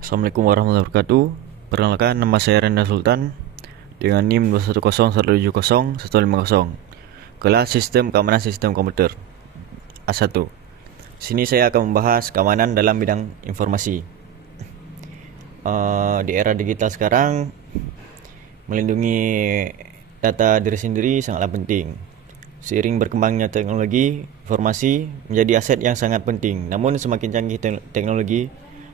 Assalamualaikum warahmatullahi wabarakatuh. Perkenalkan, nama saya Renda Sultan dengan NIM 210-170-150. Kelas Sistem Keamanan Sistem Komputer A1. Sini saya akan membahas keamanan dalam bidang informasi. Di era digital sekarang, melindungi data diri sendiri sangatlah penting. Seiring berkembangnya teknologi, informasi menjadi aset yang sangat penting. Namun semakin canggih teknologi,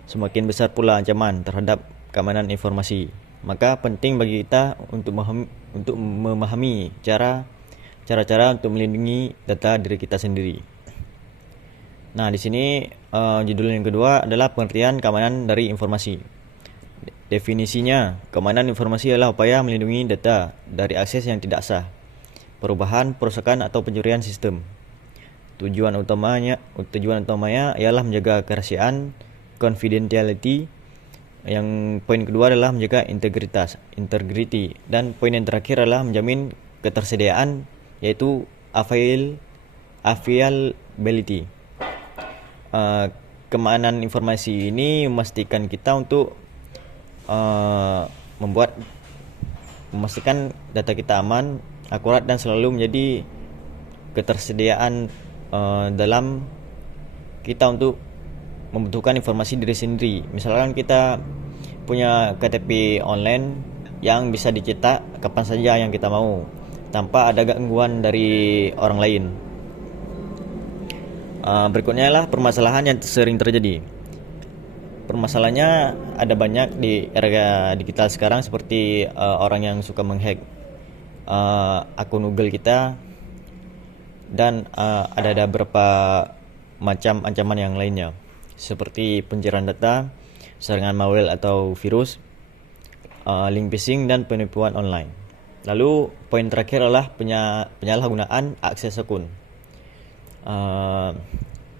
semakin besar pula ancaman terhadap keamanan informasi. Maka penting bagi kita untuk memahami cara-cara untuk melindungi data diri kita sendiri. Nah, di sini judul yang kedua adalah pengertian keamanan dari informasi. Definisinya, keamanan informasi adalah upaya melindungi data dari akses yang tidak sah, perubahan, perusakan atau pencurian sistem. Tujuan utamanya ialah menjaga kerahasiaan, confidentiality. Yang poin kedua adalah menjaga integrity, dan poin yang terakhir adalah menjamin ketersediaan, yaitu availability. Keamanan informasi ini memastikan kita untuk memastikan data kita aman, akurat dan selalu menjadi ketersediaan dalam kita untuk membutuhkan informasi diri sendiri. Misalkan kita punya KTP online yang bisa dicetak kapan saja yang kita mau tanpa ada gangguan dari orang lain. Berikutnya adalah permasalahan yang sering terjadi. Permasalahannya ada banyak di era digital sekarang, seperti orang yang suka menghack akun Google kita, dan ada beberapa macam ancaman yang lainnya, seperti pencurian data, serangan malware atau virus, link phishing, dan penipuan online. Lalu poin terakhir adalah penyalahgunaan akses akun.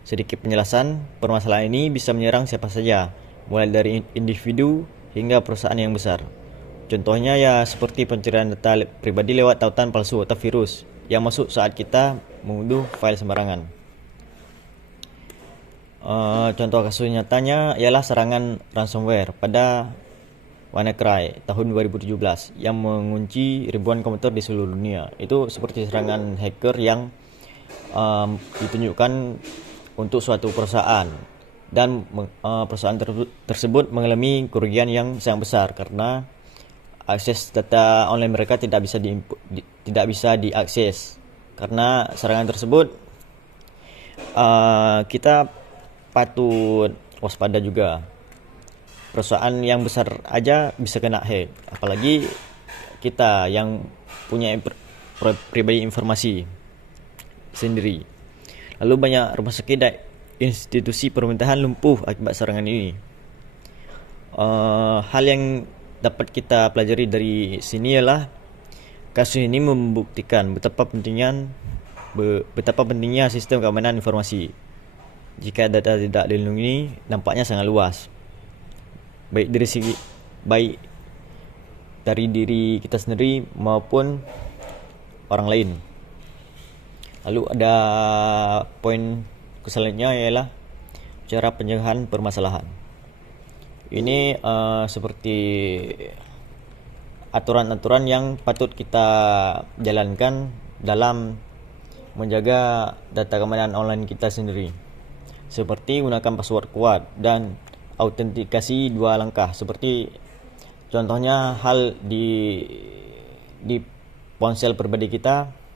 Sedikit penjelasan, permasalahan ini bisa menyerang siapa saja, mulai dari individu hingga perusahaan yang besar. Contohnya ya seperti pencurian data pribadi lewat tautan palsu atau virus yang masuk saat kita mengunduh file sembarangan. Contoh kasus nyatanya ialah serangan ransomware pada WannaCry tahun 2017 yang mengunci ribuan komputer di seluruh dunia. Itu seperti serangan hacker yang ditunjukkan untuk suatu perusahaan, dan perusahaan tersebut mengalami kerugian yang sangat besar karena akses data online mereka tidak bisa diakses. Karena serangan tersebut, kita patut waspada juga. Perusahaan yang besar aja bisa kena hack, apalagi kita yang punya pribadi informasi sendiri. Lalu banyak rumah sakit dan institusi pemerintahan lumpuh akibat serangan ini. Hal yang dapat kita pelajari dari sini ialah kasus ini membuktikan betapa pentingnya sistem keamanan informasi. Jika data tidak dilindungi, dampaknya sangat luas, baik dari diri kita sendiri maupun orang lain. Lalu ada poin selanjutnya ialah cara pencegahan permasalahan. Ini seperti aturan-aturan yang patut kita jalankan dalam menjaga data keamanan online kita sendiri, seperti gunakan password kuat dan autentikasi 2 langkah. Seperti contohnya hal di ponsel pribadi kita,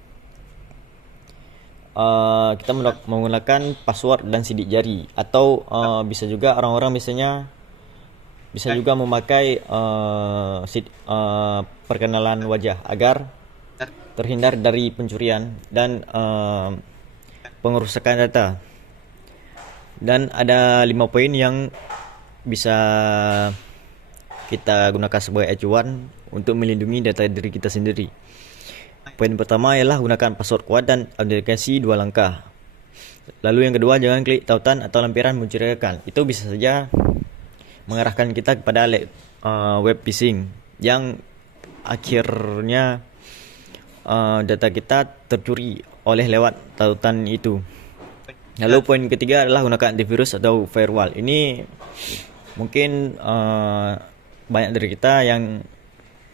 kita menggunakan password dan sidik jari, atau bisa juga orang-orang bisa juga memakai perkenalan wajah agar terhindar dari pencurian dan pengerusakan data. Dan ada 5 poin yang bisa kita gunakan sebagai acuan untuk melindungi data diri kita sendiri. Poin pertama ialah gunakan password kuat dan autentikasi 2 langkah. Lalu yang kedua, jangan klik tautan atau lampiran mencurigakan. Itu bisa saja mengarahkan kita kepada web phishing yang akhirnya data kita tercuri lewat tautan itu. Lalu poin ketiga adalah gunakan antivirus atau firewall. Ini Mungkin banyak dari kita yang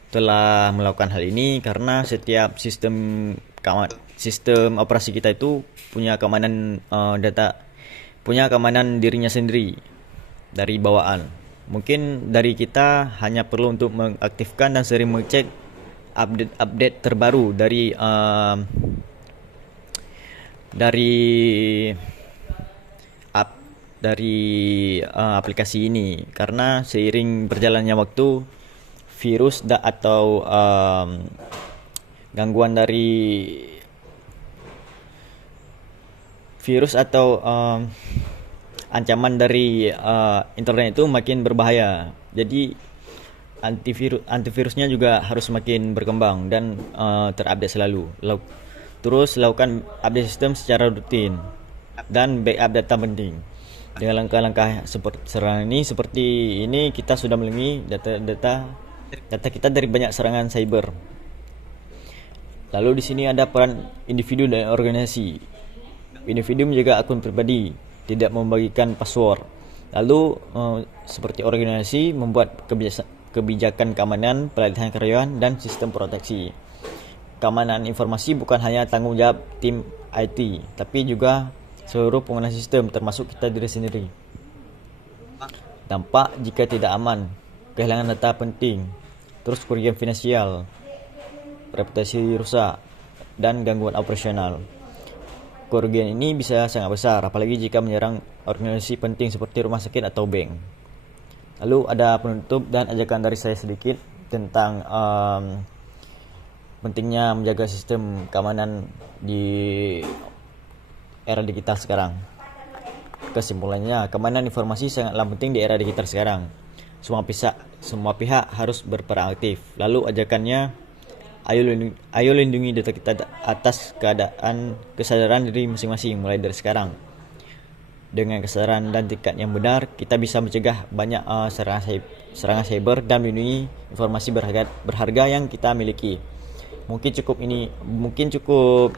telah melakukan hal ini karena setiap sistem operasi kita itu punya keamanan data, punya keamanan dirinya sendiri dari bawaan. Mungkin dari kita hanya perlu untuk mengaktifkan dan sering mengecek update terbaru dari aplikasi ini, karena seiring berjalannya waktu atau gangguan dari virus atau ancaman dari internet itu makin berbahaya. Jadi antivirusnya juga harus makin berkembang dan terupdate selalu. Terus lakukan update sistem secara rutin dan backup data penting. Dengan langkah-langkah seperti ini kita sudah melindungi data kita dari banyak serangan cyber. Lalu di sini ada peran individu dan organisasi. Individu menjaga akun pribadi, tidak membagikan password. Lalu seperti organisasi membuat kebijakan keamanan, pelatihan karyawan dan sistem proteksi. Keamanan informasi bukan hanya tanggung jawab tim IT, tapi juga seluruh pengguna sistem termasuk kita diri sendiri. Dampak jika tidak aman, kehilangan data penting, terus kerugian finansial, reputasi rusak, dan gangguan operasional. Kerugian ini bisa sangat besar, apalagi jika menyerang organisasi penting seperti rumah sakit atau bank. Lalu ada penutup dan ajakan dari saya sedikit tentang pentingnya menjaga sistem keamanan di era digital sekarang. Kesimpulannya, keamanan informasi sangatlah penting di era digital sekarang. Semua pihak harus berperan aktif. Lalu ajakannya, ayo lindungi data kita atas kesadaran diri masing-masing mulai dari sekarang. Dengan kesadaran dan tingkat yang benar, kita bisa mencegah banyak serangan cyber dan melindungi informasi berharga yang kita miliki. Mungkin cukup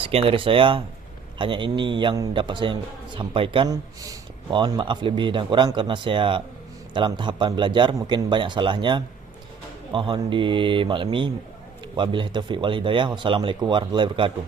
sekian dari saya. Hanya ini yang dapat saya sampaikan. Mohon maaf lebih dan kurang karena saya dalam tahapan belajar, mungkin banyak salahnya. Mohon dimaklumi. Wabillahi taufiq wal hidayah. Wassalamualaikum warahmatullahi wabarakatuh.